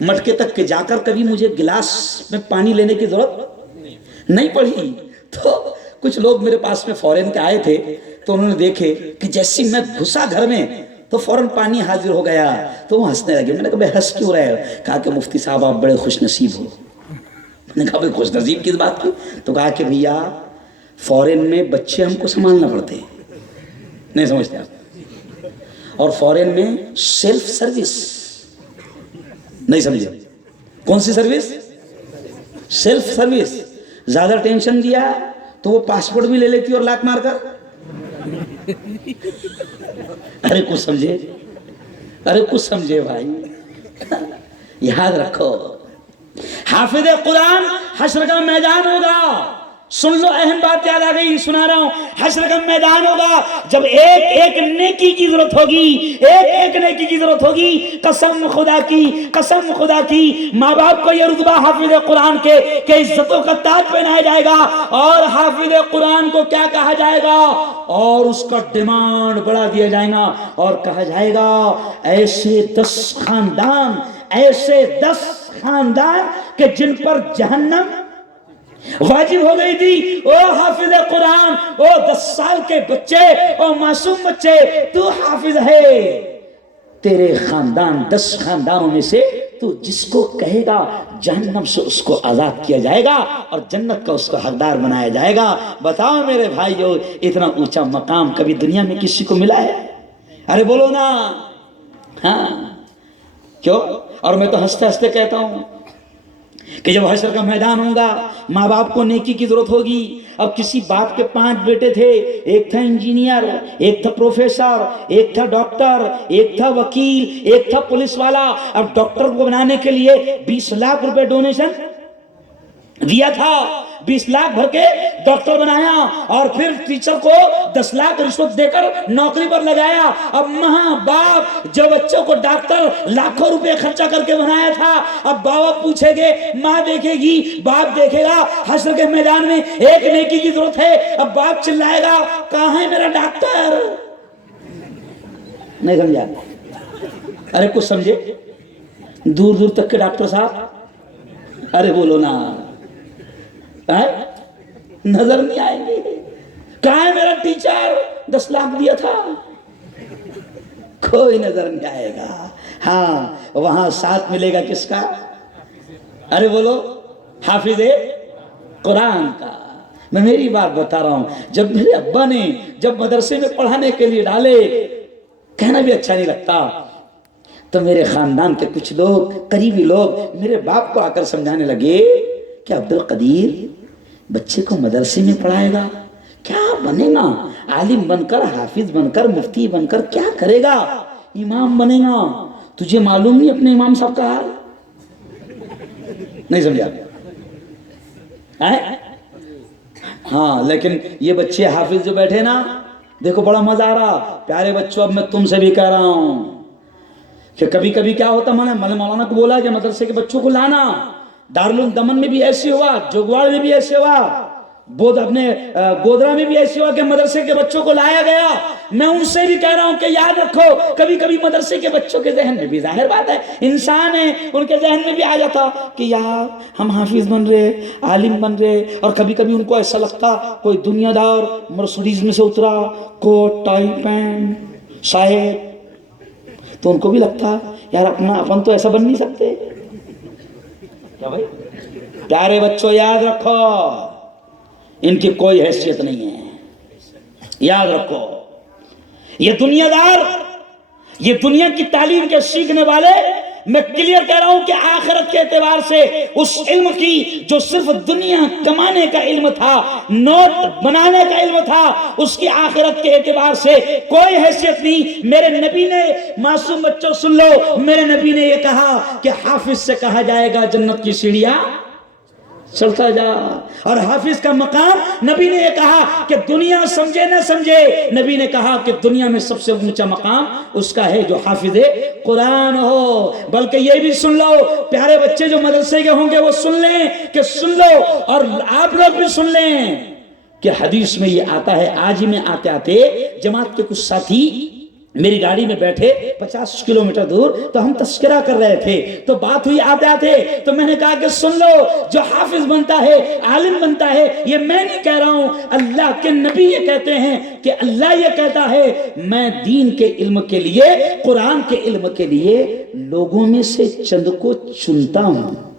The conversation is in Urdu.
مٹکے تک کے جا کر کبھی مجھے گلاس میں پانی لینے کی ضرورت نہیں پڑی. تو کچھ لوگ میرے پاس میں فورن کے آئے تھے تو انہوں نے دیکھے کہ جیسی میں گھسا گھر میں تو فوراً پانی حاضر ہو گیا. تو وہ ہنسنے لگے. میں نے کہا بھائی ہنس کیوں رہے ہو؟ کہا کہ مفتی صاحب آپ بڑے خوش نصیب ہو. میں نے کہا بھائی خوش نصیب کس بات کی؟ تو کہا کہ بھیا فورن میں بچے ہم کو سنبھالنا پڑتے ہیں. نہیں سمجھتے آپ؟ اور فورن میں سیلف سروس. نہیں سمجھے؟ کون سی سروس؟ Self service. زیادہ ٹینشن دیا تو وہ پاسپورٹ بھی لے لیتی اور لاک مار کر. ارے کچھ سمجھے، ارے کچھ سمجھے بھائی. یاد رکھو حافظ قرآن حشر کا میدان ہوگا. سن لو اہم بات یاد آ گئی، سنا رہا ہوں. حشر کا میدان ہوگا جب ایک ایک نیکی کی ضرورت ہوگی، ایک ایک نیکی کی ضرورت ہوگی. قسم خدا کی، قسم خدا کی، ماں باپ کو یہ رتبہ حافظ قرآن کے کہ عزتوں کا تاج پہنایا جائے گا. اور حافظ قرآن کو کیا کہا جائے گا؟ اور اس کا ڈیمانڈ بڑھا دیا جائے گا اور کہا جائے گا ایسے 10 خاندان، ایسے 10 خاندان کہ جن پر جہنم واجب ہو گئی تھی، او حافظ قرآن، او 10 سال کے بچے، او معصوم بچے، تو حافظ ہے. تیرے خاندان 10 خاندانوں میں سے تو جس کو کہے گا جہنم سے اس کو آزاد کیا جائے گا اور جنت کا اس کو حقدار بنایا جائے گا. بتاؤ میرے بھائی، جو اتنا اونچا مقام کبھی دنیا میں کسی کو ملا ہے؟ ارے بولو نا. ہاں کیوں؟ اور میں تو ہنستے ہنستے کہتا ہوں کہ جب حشر کا میدان ہوگا ماں باپ کو نیکی کی ضرورت ہوگی. اب کسی باپ کے 5 بیٹے تھے، ایک تھا انجینئر، ایک تھا پروفیسر، ایک تھا ڈاکٹر، ایک تھا وکیل، ایک تھا پولیس والا. اب ڈاکٹر کو بنانے کے لیے 20 لاکھ روپے ڈونیشن دیا تھا، 20 لاکھ بھر کے ڈاکٹر بنایا. اور پھر ٹیچر کو 10 لاکھ رشوت دے کر نوکری پر لگایا. اب ماں باپ جو بچوں کو ڈاکٹر لاکھوں روپے خرچہ کر کے بنایا تھا، اب باپ پوچھے گے، ماں دیکھے گی، باپ دیکھے گا. حشر کے میدان میں ایک نیکی کی ضرورت ہے. اب باپ چلائے گا کہاں ہے میرا ڈاکٹر؟ نہیں سمجھا؟ ارے کچھ سمجھے؟ دور دور تک کے ڈاکٹر صاحب، ارے بولو نا، نظر نہیں آئیں گے. کہاں ہے میرا ٹیچر؟ 10 لاکھ دیا تھا، کوئی نظر نہیں آئے گا. ہاں وہاں ساتھ ملے گا کس کا؟ ارے بولو، حافظ قرآن کا. میں میری بات بتا رہا ہوں. جب میرے ابا نے جب مدرسے میں پڑھانے کے لیے ڈالے، کہنا بھی اچھا نہیں لگتا، تو میرے خاندان کے کچھ لوگ، قریبی لوگ میرے باپ کو آ کر سمجھانے لگے کہ عبد القدیر بچے کو مدرسے میں پڑھائے گا، کیا بنے گا؟ عالم بن کر، حافظ بن کر، مفتی بن کر کیا کرے گا؟ امام بنے گا. تجھے معلوم نہیں اپنے امام صاحب کا حال؟ نہیں سمجھا؟ ہاں لیکن یہ بچے حافظ جو بیٹھے نا، دیکھو بڑا مزہ آ رہا. پیارے بچوں، اب میں تم سے بھی کہہ رہا ہوں کہ کبھی کبھی کیا ہوتا، میں نے مولانا کو بولا کہ مدرسے کے بچوں کو لانا. دارالعلوم میں بھی ایسے ہوا، جوگواڑ میں بھی ایسے ہوا، اپنے گودرا میں بھی ایسے ہوا کہ مدرسے کے بچوں کو لایا گیا. میں ان سے بھی کہہ رہا ہوں کہ یاد رکھو، کبھی کبھی مدرسے کے بچوں کے ذہن میں بھی، ظاہر بات ہے انسان ہے، ان کے ذہن میں بھی آ جاتا کہ یار ہم حافظ بن رہے، عالم بن رہے. اور کبھی کبھی ان کو ایسا لگتا کوئی دنیا دار مرسڈیز میں سے اترا، کوٹ ٹائی پینٹ صاحب، تو ان کو بھی لگتا یار اپن تو ایسا بن نہیں سکتے. کیا بھائی؟ پیارے بچوں یاد رکھو، ان کی کوئی حیثیت نہیں ہے. یاد رکھو، یہ دنیا دار، یہ دنیا کی تعلیم کے سیکھنے والے، میں کلیئر کہہ رہا ہوں کہ آخرت کے اعتبار سے اس علم کی جو صرف دنیا کمانے کا علم تھا، نوٹ بنانے کا علم تھا، اس کی آخرت کے اعتبار سے کوئی حیثیت نہیں. میرے نبی نے، معصوم بچوں سن لو، میرے نبی نے یہ کہا کہ حافظ سے کہا جائے گا جنت کی سیڑھیاں چلتا جا. اور حافظ کا مقام، نبی نے یہ کہا کہ دنیا سمجھے نہ سمجھے، نبی نے کہا کہ دنیا میں سب سے اونچا مقام اس کا ہے جو حافظ قرآن ہو. بلکہ یہ بھی سن لو، پیارے بچے جو مدرسے کے ہوں گے وہ سن لیں کہ سن لو، اور آپ لوگ بھی سن لیں کہ حدیث میں یہ آتا ہے. آج ہی میں آتے آتے جماعت کے کچھ ساتھی میری گاڑی میں بیٹھے 50 کلومیٹر دور تو ہم تذکرہ کر رہے تھے، تو بات ہوئی آتے آتے، تو میں نے کہا کہ سن لو، جو حافظ بنتا ہے، عالم بنتا ہے، یہ میں نہیں کہہ رہا ہوں، اللہ کے نبی یہ کہتے ہیں کہ اللہ یہ کہتا ہے میں دین کے علم کے لیے، قرآن کے علم کے لیے لوگوں میں سے چند کو چنتا ہوں